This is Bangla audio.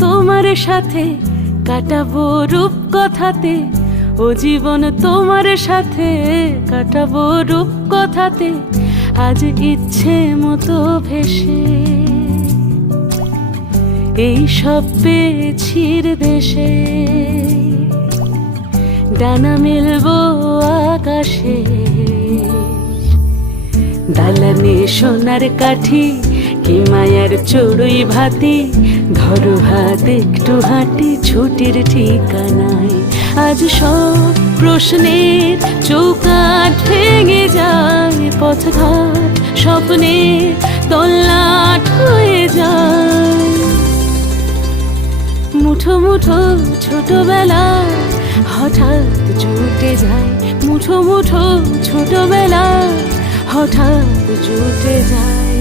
তোমার সাথে কাটাবো রূপ কথাতে, ও জীবন তোমার সাথে কাটাবো রূপ কথাতে, আজ ইচ্ছে মতো ভেসে এই সব পেয়েছির দেশে। ডানা মেলবো আকাশে, দালানে সোনার কাঠি, কি মায়ার চড়ুই ভাতি, ধরো হাত একটু হাঁটি ছুটির ঠিকানায়। আজ সব প্রশ্নের চৌকাঠ ভেঙে যায়, পথঘাট স্বপ্নের তল্লাট হয়ে যায়। মুঠো মুঠো ছোটবেলা হঠাৎ জুটে যায়, মুঠো মুঠো ছোটবেলা হঠাৎ জুটে যায়।